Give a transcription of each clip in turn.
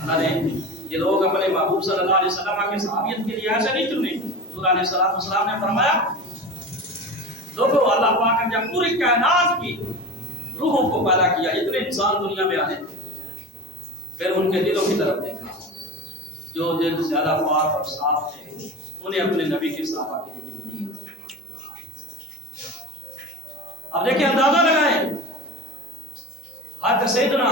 اللہ نے یہ لوگ اپنے محبوب صلی اللہ علیہ وسلم کے صحابیت کے لیے ایسے نہیں چنے. حضور علیہ السلام نے فرمایا لوگوں اللہ پاک نے جب پوری کائنات کی روحوں کو پیدا کیا اتنے انسان دنیا میں آنے پھر ان کے دلوں کی طرف دیکھا جو دل زیادہ پاک اور صاف تھے انہیں اپنے نبی کے صحابہ کے لیے چن لیا. اب دیکھیں اندازہ لگائیں حضرت سیدنا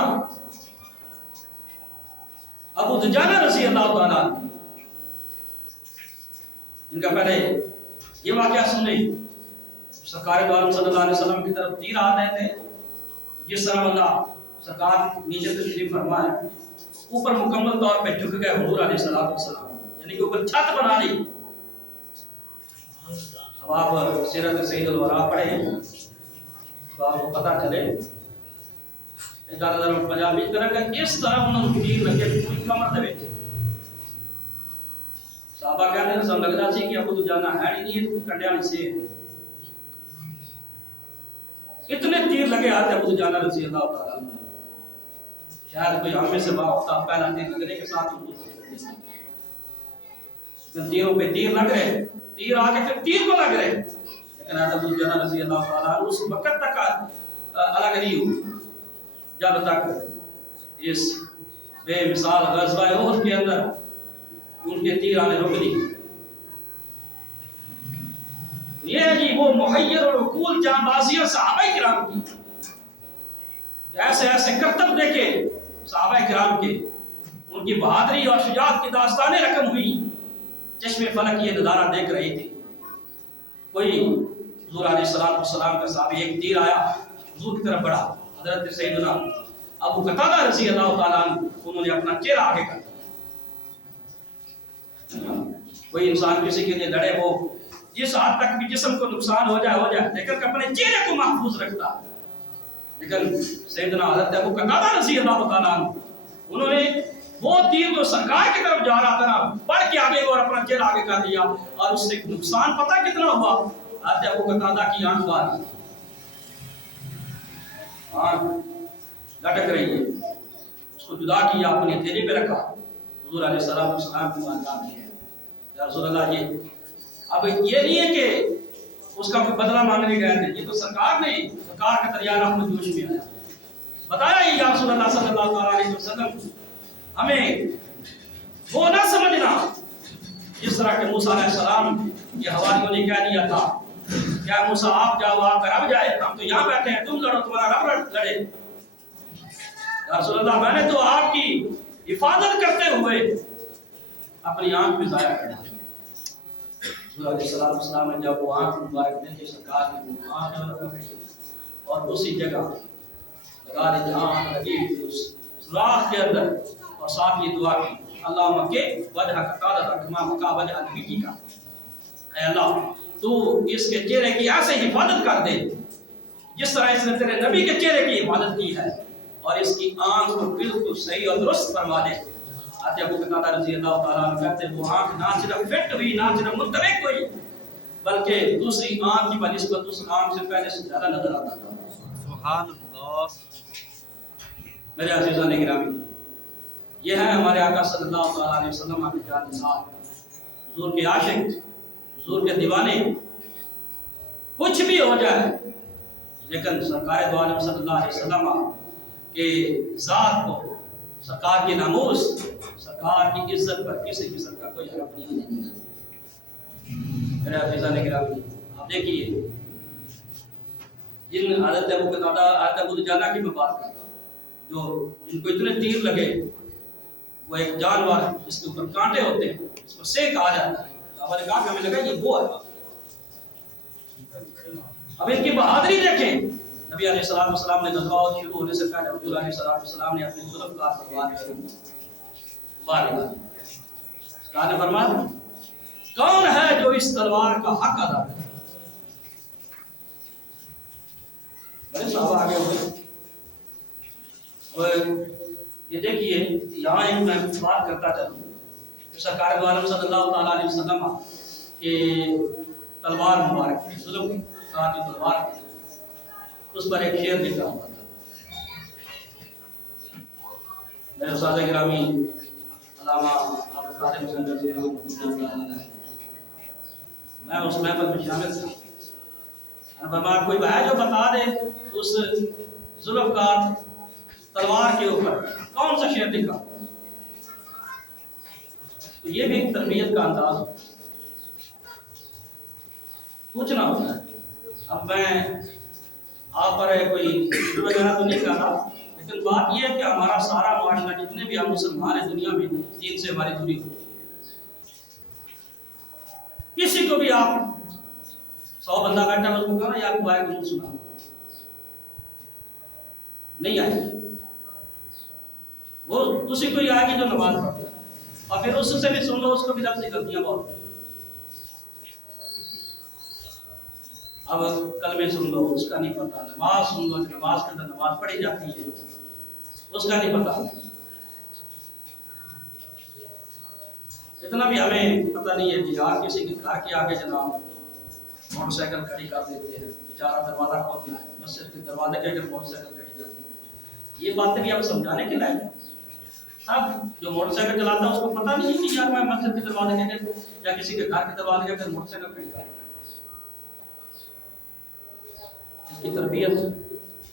ابو دجانہ رضی اللہ تعالیٰ ان کا پہلے یہ واقعہ سنیں سرکار دو عالم صلی اللہ علیہ وسلم کی طرف تیر آ رہے تھے جس طرح اللہ سرکار نیچے تشریف فرمائے اوپر مکمل طور پہ جھک گئے حضور علیہ السلام یعنی کہ اوپر چھت بنا لی. اب آپ سیرت سید الورا پڑھیں تو آپ کو پتہ چلے ادارہ پنجابی طرح کا اس طرح انہوں نے تیر لگے پوری کمر دے وچ صحابہ کہتے ہیں سب لگتا سی کہ ابو دجانہ ہے نہیں ہے کنڈیا نہیں سے اتنے تیر لگے آتے ابو دجانہ رضی اللہ تعالیٰ شاید کوئی ہم میں سے باوقتا پہلا تیر لگنے کے ساتھ تیروں پہ تیر لگ رہے تیر آگے پھر تیر کو لگ رہے لیکن ابو دجانہ رضی اللہ تعالیٰ اس وقت تک الگ نہیں ہوئی جب تک اس بے مثال غزوہ احد کے اندر ان کے تیر آنے رک نہیں. یہ جی وہ محیر اور عقول جان بازی اور صحابہ کرام کی ایسے ایسے کرتب دیکھے صحابہ کرام کے ان کی بہادری اور شجاعت کی داستانیں رقم ہوئی چشم فلک یہ نظارہ دیکھ رہی تھی. کوئی حضور علیہ السلام کا صحابی ایک تیر آیا حضور کی طرف بڑھا حضرت سیدنا ابو قتادہ رضی اللہ تعالیٰ انہوں نے اپنا چہرہ آگے کر دیا. کوئی انسان کسی کے لیے لڑے وہ جس حد تک بھی جسم کو نقصان ہو جائے لیکن اپنے چہرے کو محفوظ رکھتا. لیکن سیدنا حضرت ابو قتادہ رضی اللہ تعالیٰ انہوں نے وہ تیر جو سرکار کی طرف جا رہا تھا نا بڑھ کے آگے اور اپنا چہرہ آگے کر دیا اور اس سے نقصان پتہ کتنا ہوا. حضرت ابو قتادہ کی آنکھ باہر لٹک رہی ہے اس کو جدا کیا اپنے تیرے پہ رکھا حضور علیہ السلام کی بارگاہ میں ہے یا رسول اللہ یہ اب یہ نہیں ہے کہ اس کا کوئی بدلہ مانگنے گئے تھے یہ تو سرکار نے سرکار کا دریا اپنے جوش میں آیا بتایا یہ یا رسول اللہ صلی اللہ علیہ وسلم ہمیں وہ نہ سمجھنا جس طرح کہ موسیٰ علیہ السلام یہ حواریوں نے کہہ دیا تھا کیا موسیٰ آپ جاؤ آپ کا رب جائے ہم تو یہاں بیٹھے ہیں تم لڑو تمہارا رب لڑے. یا رسول اللہ میں نے تو آپ کی حفاظت کرتے ہوئے اپنی آنکھ میں ضائع کر دی. حضور علیہ السلام نے جب وہ آنکھ مبارک دیکھی سرکار نے وہ آنکھ اور اسی جگہ لگا دی جہاں لگی اس سوراخ کے اندر اور ساتھ یہ دعا کی اللہم کے وجہ قطادہ کما مقا وجہ نبی کا اے اللہ تو اس کے چہرے کی ایسے حفاظت کر دے جس طرح اس نے تیرے نبی کے چہرے کی حفاظت کی ہے اور اس کی آنکھ کو بالکل صحیح اور درست فرما دے. حضرت ابو قتادہ رضی اللہ تعالیٰ عنہ کہتے ہیں وہ آنکھ نہ صرف فٹ ہوئی نہ صرف متحرک ہوئی بلکہ دوسری آنکھ کی بنسبت اس آنکھ سے پہلے سے زیادہ نظر آتا تھا. سبحان اللہ. میرے عزیزان گرامی یہ ہے ہمارے آقا صلی اللہ تعالیٰ علیہ وسلم کی جان نثار حضور کے عاشق حضور کے دیوانے. کچھ بھی ہو جائے لیکن سرکار دو عالم صلی اللہ علیہ وسلم کے ذات کو سرکار کی ناموس سرکار کی عزت پر کسی قسم کا کوئی حرف نہیں ہونے دیا. میرے عزیزان گرامی آپ دیکھیے جن حضرت ابو قتادہ حضرت ابو دجانہ کی میں بات کرتا ہوں جو جن کو اتنے تیر لگے وہ ایک جانور جس کے اوپر کانٹے ہوتے ہیں اس کو سینک آ جاتا ہے. آپ نے کہا کہ ہمیں لگا یہ وہ ہے. اب ان کی بہادری دیکھیں نبی علیہ السلام نے غزوہ شروع ہونے سے پہلے حضور علیہ السلام نے اپنے ذوالفقار تلوار ماری. کہا نے فرمایا کون ہے جو اس تلوار کا حق ادا کرے. بڑے صحابہ آگے ہوئے اور یہ دیکھیے یہاں ایک میں بات کرتا چلوں سرکار دو عالم صلی اللہ تعالیٰ علیہ وسلم کے تلوار مبارک ظلم کہا کہ تلوار اس پر ایک شعر لکھا ہوا تھا. میرے استاد گرامی علامہ عبد القادر حسین رضوی رحمۃ اللہ علیہ، میں اس محفل میں شامل تھا. فرمایا کوئی ہے جو بتا دے اس ذوالفقار تلوار کے اوپر کون سا شعر لکھا. تو یہ بھی ایک تربیت کا انداز پوچھنا ہوتا ہے. اب میں آپ پر کوئی وغیرہ تو نہیں کر رہا، لیکن بات یہ ہے کہ ہمارا سارا معاشرہ، جتنے بھی ہم مسلمان ہیں دنیا میں، دین سے ہماری دوری ہو. کسی کو بھی آپ 100 بندہ بیٹھا اس کو کہنا یا آپ آئے گا سنا نہیں آئے گی. وہ اسی کو ہی آئے گی جو نماز پڑھتا ہے، اور پھر اس سے بھی سن لو، اس کو بھی لفظ غلطیاں بہت. اب کلمے سن لو اس کا نہیں پتا، نماز سن لو نماز کے اندر نماز پڑھی جاتی ہے اس کا نہیں پتا. اتنا بھی ہمیں پتہ نہیں ہے کہ یار کسی کے گھر کے آگے جناب موٹر سائیکل کھڑی کر دیتے ہیں، بیچارہ دروازہ کھولنا ہے، مسجد کے دروازے کے اگر موٹر سائیکل کھڑی کر دیتے ہیں. یہ باتیں بھی ہم سمجھانے کے لائق ہیں. اب جو موٹر سائیکل چلاتا ہے اس کو پتہ نہیں کہ یار میں مسجد کے دروازے کے یا کسی کے گھر کے دروازے کے اگر موٹر سائیکل کھڑی کر. اس کی تربیت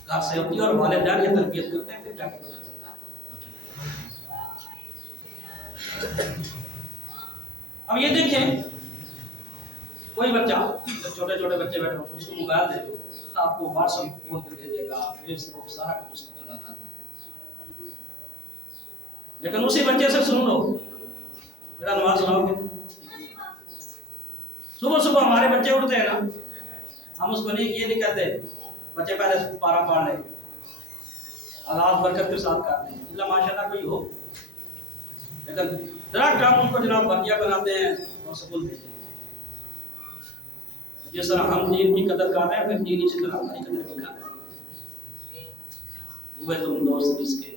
گھر سے ہوتی ہے اور والدین یہ تربیت کرتے ہیں، پھر کیا پتہ چلتا ہے. اب یہ دیکھیں کوئی بچہ جب چھوٹے چھوٹے بچے بیٹھے ہو اس کو موبائل دے دو، آپ کو واٹس ایپ کھول کے دے دے گا، فیس بک سارا کچھ اس کو چلانا ہے. لیکن اسی بچے سے سن لو بیٹا نماز سناؤ گے. صبح صبح ہمارے بچے اٹھتے ہیں نا، ہم اس کو یہ نہیں کہتے بچے پہلے پارا پڑھ لیں، آغاز برکت کے ساتھ کرتے ہیں اللہ ماشاء اللہ کوئی ہو، لیکن ڈائریکٹ ہم ان کو جناب بھرتیاں بناتے ہیں اور سکول بھیجتے ہیں. جس طرح ہم دین کی قدر کر رہے ہیں پھر دین اسی طرح ہماری قدر بھی کر رہے ہیں. وہ تم دوست اس کے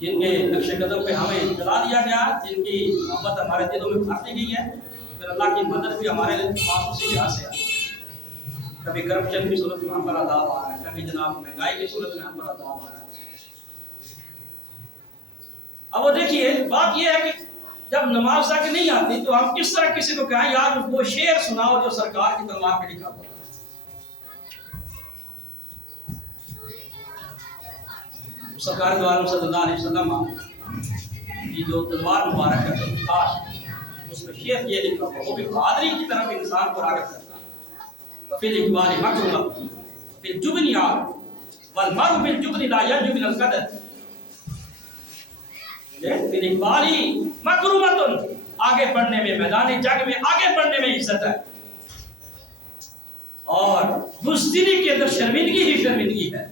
جن کے نقش قدم پہ ہمیں چلا دیا گیا، جن کی محبت ہمارے دلوں میں بھر دی گئی ہے، پھر اللہ کی مدد بھی ہمارے پاس اسی لحاظ سے آتی ہے. کبھی کرپشن کی صورت میں ہم پر عذاب آ رہا ہے، کبھی جناب مہنگائی کی صورت میں ہم پر عذاب آ رہا ہے. اب وہ دیکھیے بات یہ ہے کہ جب نماز تک نہیں آتی تو ہم کس طرح کسی کو کہیں یار وہ شعر سناؤ جو سرکار کی تلوار پہ لکھا ہوتا ہے. سرکار دو عالم صلی اللہ علیہ وسلم یہ جو تلوار مبارک ہے اس میں شعر یہ لکھا ہوا، وہ بھی بہادری کی طرف انسان کو راغب کرتا ہے. وفی الاقبال مکرمۃ فی الجبن یار والمرء بالجبن لا ينجو من القدر. فی الاقبال مکرمۃ آگے بڑھنے میں، میدان جنگ میں آگے بڑھنے میں عزت ہے، اور بزدلی کے اندر شرمندگی ہی شرمندگی ہے.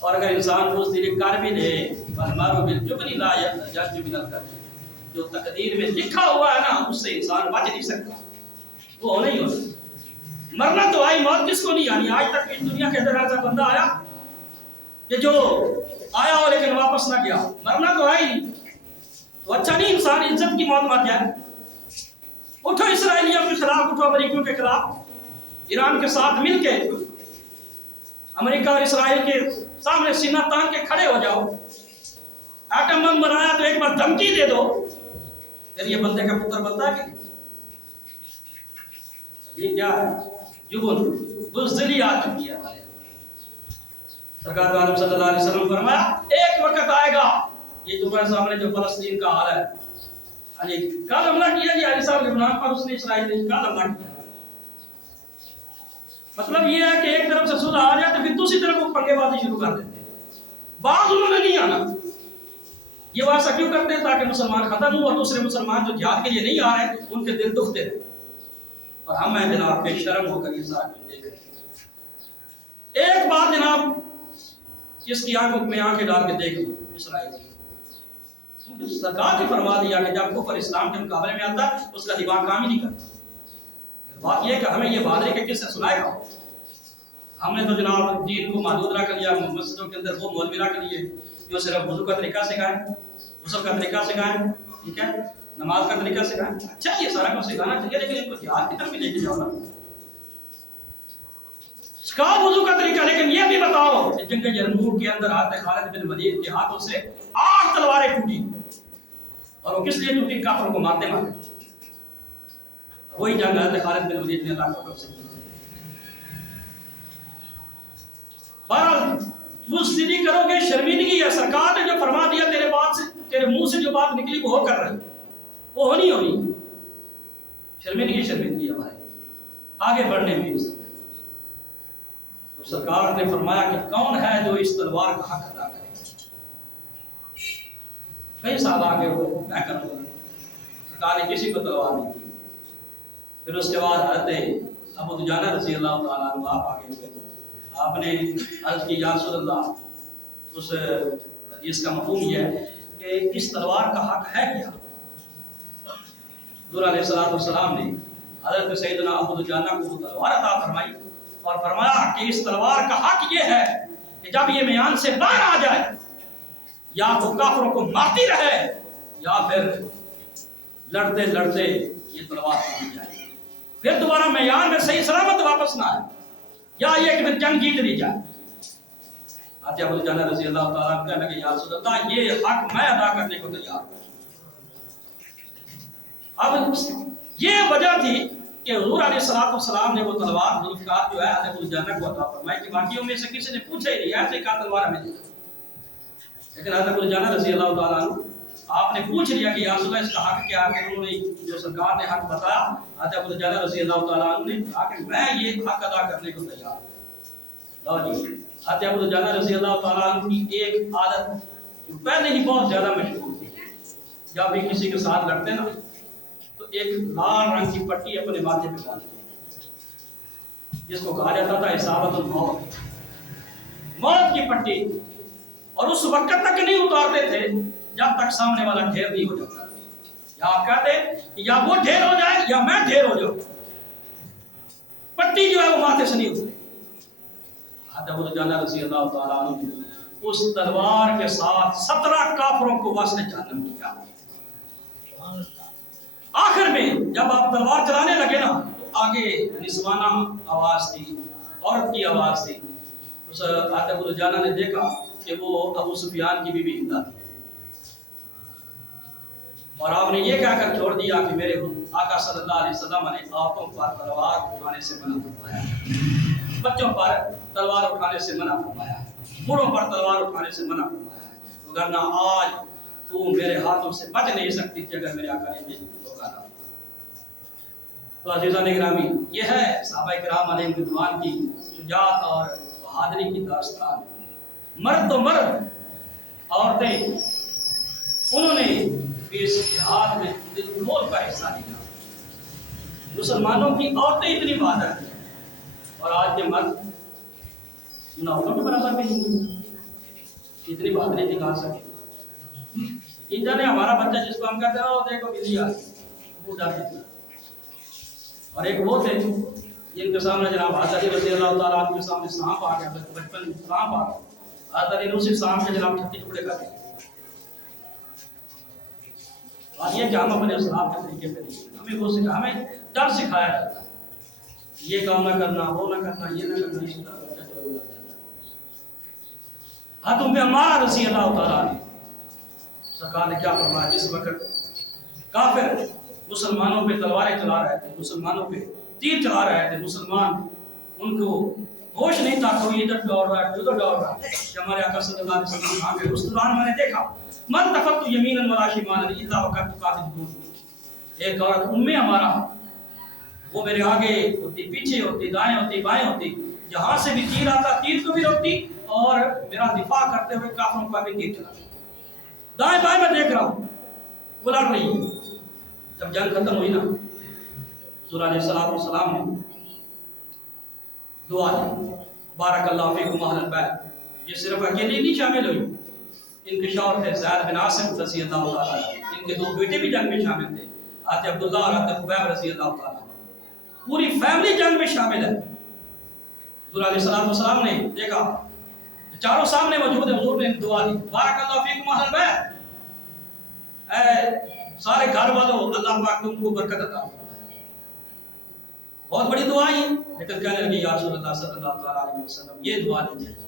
اور اگر انسان بزدلی کر بھی لے والمرء بالجبن لا ينجو من القدر، جو تقدیر میں لکھا ہوا ہے نا اس سے انسان بچ نہیں سکتا، وہ نہیں ہوتا. مرنا تو آئی، موت کس کو نہیں آنی. آج تک اس دنیا کے اندر ایسا بندہ آیا کہ جو آیا ہو لیکن واپس نہ گیا. مرنا تو آئی تو اچھا نہیں انسان عزت کی موت مر جائے. اٹھو اسرائیلیوں کے خلاف، اٹھو امریکیوں کے خلاف، ایران کے ساتھ مل کے امریکہ اور اسرائیل کے سامنے سینہ تان کے کھڑے ہو جاؤ. ایٹم بم بنایا تو ایک بار دھمکی دے دو، پھر یہ بندے کا پتر بنتا ہے کہ یہ کیا ہے؟ جبن بزدلی آ چکی ہے. سرکار عالم صلی اللہ علیہ وسلم فرمایا ایک وقت آئے گا، یہ تمہارے سامنے جو فلسطین کا حال ہے، علی کل حملہ کیا جی علی صاحب لبنان پر، اس نے اسرائیل نے کل حملہ کیا. مطلب یہ ہے کہ ایک طرف سے صلح آ جائے تو پھر دوسری طرف وہ پنگے بازی شروع کر دیتے ہیں. بعض انہوں نے نہیں آنا. یہ وہ ایسا کیوں کرتے ہیں تاکہ مسلمان ختم ہو اور دوسرے مسلمان جو جہاد کے لیے نہیں آ رہے ہیں ان کے دل دکھتے رہے. اور ہم ہیں جناب بے شرم ہو کر یہ ساتھ دیکھ رہے ہیں. ایک بار جناب جس کی آنکھوں میں آنکھیں ڈال کے دیکھ لو اسرائیل کی، کیونکہ سرکار نے فرما دیا کہ جب کفر اسلام کے مقابلے میں آتا ہے اس کا دماغ کام ہی نہیں کرتا. بات یہ ہے کہ ہمیں یہ بادری کے قصے سنائے گا. ہم نے تو جناب دین کو محدود رکھ لیا، مسجدوں کے اندر وہ مولوی رکھ لیے جو صرف وضو کا طریقہ سکھائیں، غسل کا طریقہ سکھائیں، ٹھیک ہے، نماز کا طریقہ سکھائیں. اچھا یہ سارا کچھ سکھانا چاہیے لیکن ان کو جہاد کی طرف بھی لے کے جاؤ نا. سکھاؤ وضو کا طریقہ، لیکن یہ بھی بتاؤ کہ جنگ یرموک کے اندر حضرت خالد بن ولید کے ہاتھوں سے 8 تلواریں ٹوٹی، اور وہ کس لیے ٹوٹی؟ کافروں کو مارتے مارتے۔ وہی جنگ حضرت خالد بن ولید نے اللہ کے حکم سے کی۔ بہرحال مستری کرو گے شرمندگی ہے، سرکار نے جو فرما دیا تیرے بات سے، تیرے منہ سے جو بات نکلی وہ ہو کر رہی، وہ ہونی شرمندگی ہمارے آگے بڑھنے میں۔ تو سرکار نے فرمایا کہ کون ہے جو اس تلوار کا حق ادا کرے؟ کئی سال آگے وہ میں کروں گا، سرکار نے کسی کو تلوار نہیں دی۔ پھر اس کے بعد حضرت ابو دجانہ رضی اللہ تعالیٰ عنہ آپ آگے ہوئے، آپ نے عرض کی یا رسول اللہ، اس حدیث کا مفہوم یہ ہے کہ اس تلوار کا حق ہے کیا؟ حضور علیہ السلام نے حضرت سیدنا ابو دجانہ کو وہ تلوار عطا فرمائی اور فرمایا کہ اس تلوار کا حق یہ ہے کہ جب یہ میان سے باہر آ جائے یا تو کافروں کو مارتی رہے یا پھر لڑتے لڑتے یہ تلوار ٹوٹ جائے، پھر دوبارہ میان میں صحیح سلامت واپس نہ آئے، یا یہ کہ پھر جنگ جیت لی جائے۔ حضرت ابو دجانہ رضی اللہ تعالیٰ عنہ کہنے لگے یا رسول اللہ یہ حق میں ادا کرنے کو تیار ہوں۔ اب یہ وجہ تھی کہ حضور علیہ السلام نے وہ تلوار ذوالفقار جو ہے حضرت ابو دجانہ کو عطا فرمائی کہ باقیوں میں سے کسی نے پوچھا ہی نہیں ایسے کیا تلوار ہمیں دے، لیکن حضرت ابو دجانہ رضی اللہ تعالیٰ عنہ آپ نے پوچھ لیا کہ یا رسول اللہ اس کا حق کیا ہے، کہ انہوں نے جو سرکار نے حق بتایا، حضرت ابو دجانہ رضی اللہ تعالیٰ عنہ نے کہا کہ میں یہ حق ادا کرنے کو تیار ہوں۔ لو جی، حضرت ابو دجانہ رضی اللہ تعالیٰ عنہ کی ایک عادت جو پہلے ہی بہت زیادہ مشہور تھی، جب بھی کسی کے ساتھ لڑتے نا تو ایک لال رنگ کی پٹی اپنے ماتھے پہ باندھتے، جس کو کہا جاتا تھا اصابت الموت، موت کی پٹی، اور اس وقت تک نہیں اتارتے تھے جب تک سامنے والا ڈھیر نہیں ہو جاتا، یا آپ کہتے کہ یا وہ ڈھیر ہو جائے یا میں ڈھیر ہو جاؤں، پٹی جو ہے وہ ماتھے سے نہیں اترے۔ حضرت ابو دجانہ رضی اللہ تعالیٰ عنہ اس تلوار کے ساتھ 17 کافروں کو وصل جہنم کیا۔ آخر میں جب آپ تلوار چلانے لگے نا تو آگے نسوانہ آواز تھی، عورت کی آواز تھی۔ اس حضرت ابو دجانہ نے دیکھا کہ وہ ابو سفیان کی بیوی ہندا تھی، اور آپ نے یہ کہہ کر چھوڑ دیا کہ میرے آقا صلی اللہ علیہ وسلم نے عورتوں پر تلوار اٹھانے سے منع فرمایا، بچوں پر تلوار اٹھانے سے منع فرمایا، بوڑھوں پر تلوار اٹھانے سے منع فرمایا، وگرنہ آج تو میرے ہاتھوں سے بچ نہیں سکتی تھی اگر میرے آقا نے مجھے روکا نہ۔ تو عزیزان گرامی، یہ ہے صحابہ کرام علیہ رضوان کی شجاعت اور بہادری کی داستان۔ مرد تو مرد، عورتیں انہوں نے بھی اس جہاد میں دل کھول کا حصہ لیا۔ مسلمانوں کی عورتیں اتنی بہادر ہیں اور آج کے مرد ان عورتوں کے برابر بھی نہیں، اتنی بہادری دکھا سکے۔ ان جانے ہمارا بچہ جس کو ہم کہتے ہیں وہ دیکھو بلی آ وہ ڈر جاتا، اور ایک وہ تھے جن کے سامنے جناب حضرت علی رضی اللہ تعالیٰ عنہ کے سامنے سانپ آ گیا، بچپن سانپ آ گیا، حضرت علی نے اسی سانپ کے جناب 36 ٹکڑے کر دیے۔ اور یہ کہ ہم اپنے اسلام کے طریقے پہ نہیں، ہمیں وہ سکھا، ہمیں ڈر سکھایا جاتا ہے، یہ کام نہ کرنا، وہ نہ کرنا، یہ نہ کرنا، اس طرح بچہ چلا جاتا ہے۔ حضرت عمار رضی اللہ تعالیٰ عنہ سرکار نے کیا فرمایا جس وقت کافر مسلمانوں پہ تلواریں چلا رہے تھے، مسلمانوں پہ تیر چلا رہے تھے، مسلمان ان کو ہوش نہیں تھا، کوئی ادھر دوڑ رہا ہے کوئی ادھر دوڑ رہا ہے کہ ہمارے آقا صلی اللہ علیہ وسلم آگے۔ اس دوران میں نے دیکھا من تفت یمینا ولا شمالا الا وقت قاتل، ایک عورت ام ہمارا وہ میرے آگے ہوتی، پیچھے ہوتی، دائیں ہوتی، بائیں ہوتی، جہاں سے بھی تیر آتا تیر کو بھی روکتی اور میرا دفاع کرتے ہوئے کافروں کا بھی تیر چلاتی۔ دائیں بائیں میں دیکھ رہا ہوں وہ لڑ رہی ہے۔ جب جنگ ختم ہوئی نا حضور علیہ السلام نے دعا دی، بارک اللہ فیکم اہل البیت، یہ صرف اکیلی نہیں شامل ہوئی، ان کے شوہر تھے زید بن عاصم رضی اللہ تعالیٰ، ان کے 2 بیٹے بھی جنگ میں شامل تھے، حضرت عبداللہ اور حضرت خبیب رضی اللہ تعالیٰ، پوری فیملی جنگ میں شامل ہے۔ حضور علیہ السلام نے دیکھا چاروں سامنے موجود ہیں، حضور نے دعا دی، بارک اللہ فیکم اہل البیت، اے سارے گھر والوں اللہ پاک تم کو برکت عطا فرمائے۔ بہت بڑی دعا ہی، لیکن کہنے لگے یا رسول اللہ صلی اللہ تعالیٰ علیہ وسلم یہ دعا نہیں چاہیے،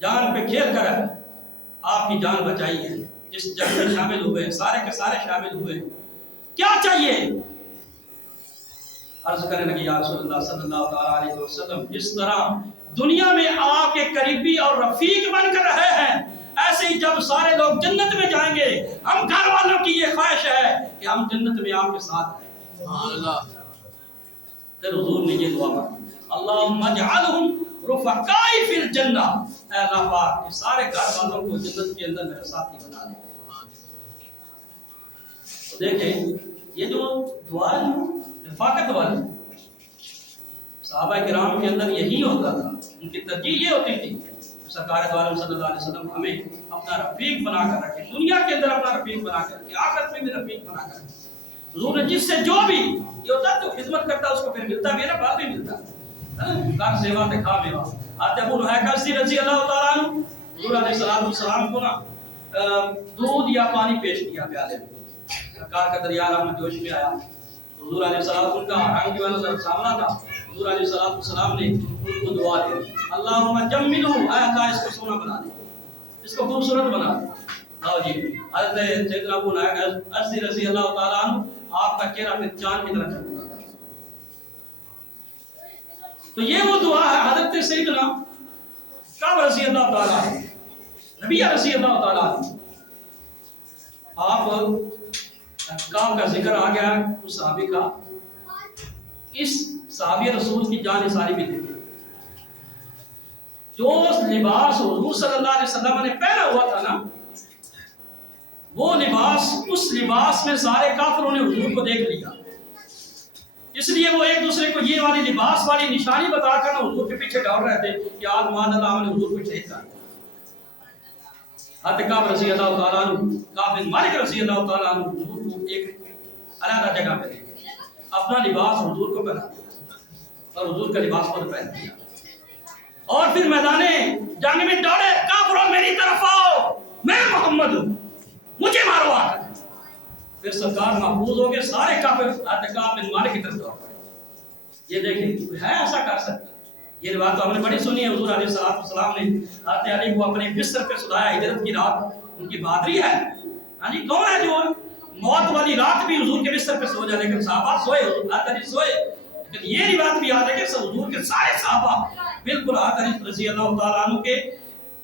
جان پہ کھیل کر آپ کی جان بچائی ہے، جس جنگ میں شامل ہوئے سارے کے سارے شامل ہوئے، کیا چاہیے؟ عرض کرنے لگے یا رسول اللہ صلی اللہ تعالیٰ علیہ وسلم جس طرح دنیا میں آپ کے قریبی اور رفیق بن کر رہے ہیں، ایسے ہی جب سارے لوگ جنت میں جائیں گے، ہم گھر والوں کی یہ خواہش ہے کہ ہم جنت میں آپ کے ساتھ ہیں۔ پھر حضور نے یہ دعا مانگی، اللہم اجعلہم رفقائی فی الجنہ، اے اللہ پاک کہ سارے گھر والوں کو جنت کے اندر میرے ساتھی بنا دے۔ تو دیکھیں یہ جو دعا ہے رفاقت والی، صحابہ کرام کے اندر یہی ہوتا تھا، ان کی ترجیح یہ ہوتی تھی سرکار دو عالم صلی اللہ علیہ وسلم ہمیں اپنا رفیق بنا کر رکھے، دنیا کے اندر اپنا رفیق بنا کر رکھے، آخرت میں بھی رفیق بنا کر رکھے۔ حضور نے جس سے جو بھی یہ ہوتا ہے تو خدمت کرتا اس کو پھر ملتا بھی ہے نا، بعد میں ملتا ہے کار سیوا دکھا میوا۔ آج ابو نحیکہ رضی اللہ تعالیٰ عنہ حضور علیہ السلام کو نا دودھ یا پانی پیش کیا پیالے میں، سرکار کا دریا رحمت جوش میں آیا، حضور علیہ السلام ان کا رنگ جو ہے نا سامنا تھا، حضور علیہ السلام نے ان کو دعا دی، اللہم جملہ، اے اللہ اس کو سونا بنا دے، اس کو خوبصورت بنا دے۔ آؤ جی حضرت سیدنا ابو نحیکہ رضی اللہ تعالیٰ عنہ آپ کا چہرہ پھر چاند کی طرح چمکتا تھا۔ تو یہ وہ دعا ہے حضرت سیدنا کعب رضی اللہ تعالیٰ عنہ، نبی رضی اللہ تعالیٰ عنہ، آپ کعب کا ذکر آ گیا اس صحابی کا، اس صحابی رسول کی جان نثاری بھی دیکھی، جو لباس حضور صلی اللہ علیہ وسلم نے پہنا ہوا تھا نا، وہ لباس، اس لباس میں سارے کافروں نے حضور کو دیکھ لیا، اس لیے وہ ایک دوسرے کو یہ والی لباس والی نشانی بتا کر حضور کے پیچھے دوڑ رہے تھے کہ آج معاذ اللہ نے حضور کو شہید کر دیا۔ حضرت کعب رضی اللہ تعالیٰ عنہ، کعب بن مالک رضی اللہ تعالیٰ عنہ حضور کو ایک علیحدہ جگہ پہ لے گئے، اپنا لباس حضور کو پہنا دیا اور حضور کا لباس خود پہن دیا، اور پھر میدان جنگ میں دوڑے، کافروں میری طرف آؤ، میں محمد ہوں، مجھے مارو آ کر۔ پھر سرکار محفوظ ہو کے سارے کافر حضرت کعب بن مالک کی طرف دوڑ پڑے۔ یہ دیکھیں ہے ایسا کر سکتا؟ یہ بات تو ہم نے بڑی سنی ہے، حضور علیہ السلام نے حضرت علی کو اپنے بستر پہ سلایا، ہجرت کی رات ان کی بہادری ہے۔ ہاں جی، کون ہے جو موت والی رات بھی حضور کے بستر پہ سو جائے، لیکن صحابہ سوئے، حضرت علی سوئے، لیکن یہ روایت بھی یاد ہے کہ حضور کے سارے صحابہ بالکل حضرت علی رضی اللہ تعالیٰ عنہ کے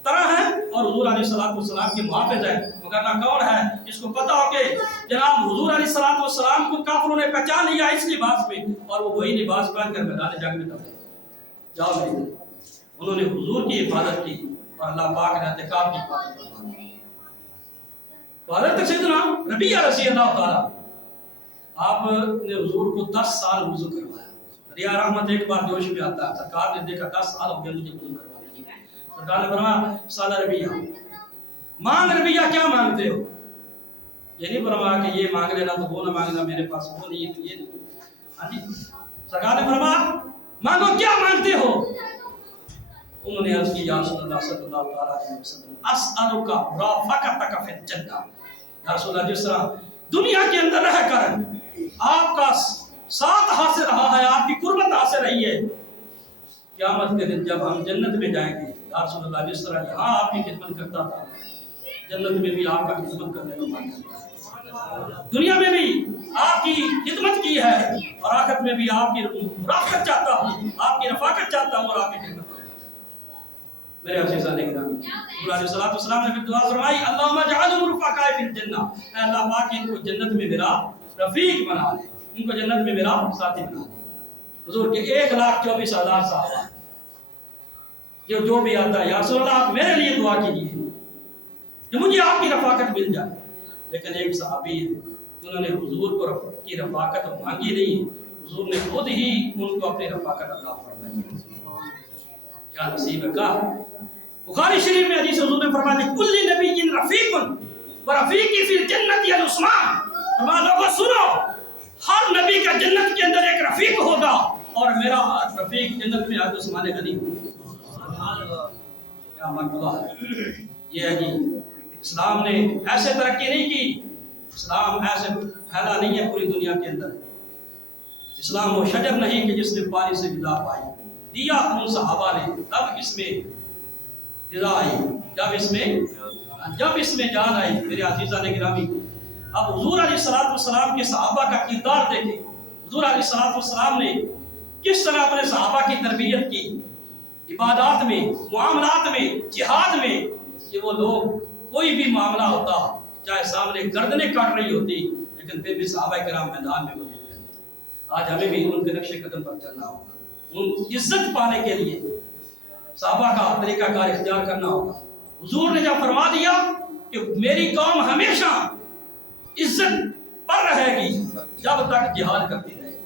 طرح ہیں اور حضور علیہ السلام کے محافظ ہیں، مگر نہ کون ہے جس کو پتا ہو کہ جناب حضور علیہ السلام کو کافروں نے پہچان لیا اس لباس میں، اور وہ وہی لباس پہن کر میدان جنگ میں دوڑے۔ جاؤ میرے، انہوں نے حضور کی حفاظت کی اور اللہ پاک نے اعتکاف کی حفاظت فرمائی۔ تو حضرت سیدنا ربیعہ رضی اللہ تعالیٰ، آپ نے حضور کو 10 سال وضو کروایا۔ دریا رحمت ایک بار جوش میں آتا ہے، سرکار نے دیکھا 10 سال ہو گئے مجھے وضو کروانے کی، سرکار نے فرمایا سالہ ربیعہ مانگ، ربیعہ کیا مانگتے ہو؟ یہ نہیں فرمایا کہ یہ مانگ لینا تو وہ نہ مانگنا، میرے پاس وہ نہیں ہے تو یہ نہیں۔ ہاں جی، سرکار نے فرمایا مانگو، کیا مانگتے ہو؟ انہوں نے عرض کی یا رسول اللہ صلی اللہ علیہ وسلم اسألک رافقتک فی الجنہ، یا رسول اللہ جس طرح دنیا کے اندر رہ کر آپ کا ساتھ حاصل رہا ہے، آپ کی قربت حاصل رہی ہے، قیامت کے دن جب ہم جنت میں جائیں گے یا رسول اللہ جس طرح یہاں آپ کی خدمت کرتا تھا، جنت میں بھی آپ کا خدمت کرنے کو مان کرتا ہے، دنیا میں بھی آپ کی خدمت کی ہے اور آخرت میں بھی آپ کی رفاقت چاہتا ہوں، آپ کی رفاقت چاہتا ہوں اور آپ کی خدمت کرتا ہوں۔ میرے عزیزان اکرام، حضور علیہ السلام نے پھر دعا فرمائی اللہم اجعلہم رفقائی فی الجنہ، اے اللہ پاک ان کو جنت میں میرا رفیق بنا دے، ان کو جنت میں میرا ساتھی بنا دے۔ حضور کے 1,24,000 صحابہ جو بھی آتا ہے یا رسول اللہ آپ میرے لیے دعا کیجیے کہ مجھے آپ کی رفاقت مل جائے، لیکن ایک صحابی ہے انہوں نے حضور کو کی رفاقت مانگی نہیں، حضور نے خود ہی ان کو اپنی رفاقت عطا فرمائی۔ کیا نصیب ہے کا بخاری شریف میں حدیث حضور نے فرمایا کل نبی رفیق ورفیقی فی الجنت العثمان، فرمایا لوگوں سنو، ہر نبی کا جنت کے اندر ایک رفیق ہوگا اور میرا رفیق جنت میں حضرت عثمان غنی ہوگا۔ کیا مرتبہ ہے یہ ہے جی، اسلام نے ایسے ترقی نہیں کی، اسلام ایسے پھیلا نہیں ہے پوری دنیا کے اندر، اسلام وہ شجر نہیں کہ جس نے پانی سے غذا پائی، دیا ان صحابہ نے تب اس میں غذا آئی، جب اس میں جان آئی۔ میرے عزیزان گرامی، اب حضور علیہ السلام کے صحابہ کا کردار دیکھیں۔ حضور علیہ السلام نے کس طرح اپنے صحابہ کی تربیت کی، عبادات میں، معاملات میں، جہاد میں، کہ وہ لوگ کوئی بھی معاملہ ہوتا، چاہے سامنے گردنیں کاٹ رہی ہوتی، لیکن پھر بھی صحابہ کرام میدان میں موجود ہیں۔ آج ہمیں بھی ان کے نقش قدم پر چلنا ہوگا، ان عزت پانے کے لیے صحابہ کا طریقہ کار اختیار کرنا ہوگا۔ حضور نے جب فرما دیا کہ میری قوم ہمیشہ عزت پر رہے گی جب تک جہاد کرتی رہے گی،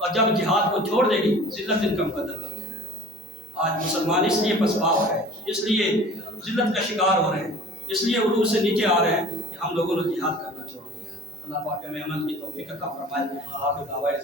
اور جب جہاد کو چھوڑ دے گی ذلت ان کا مقدر کر دے گی۔ آج مسلمان اس لیے پسپاؤ ہے، اس لیے ذلت کا شکار ہو رہے ہیں، اس لیے عروج سے نیچے آ رہے ہیں کہ ہم لوگوں نے جہاد کرنا چھوڑ دیا۔ اللہ پاک ہمیں عمل کی توفیق عطا فرمائے۔ آپ کو دعوائے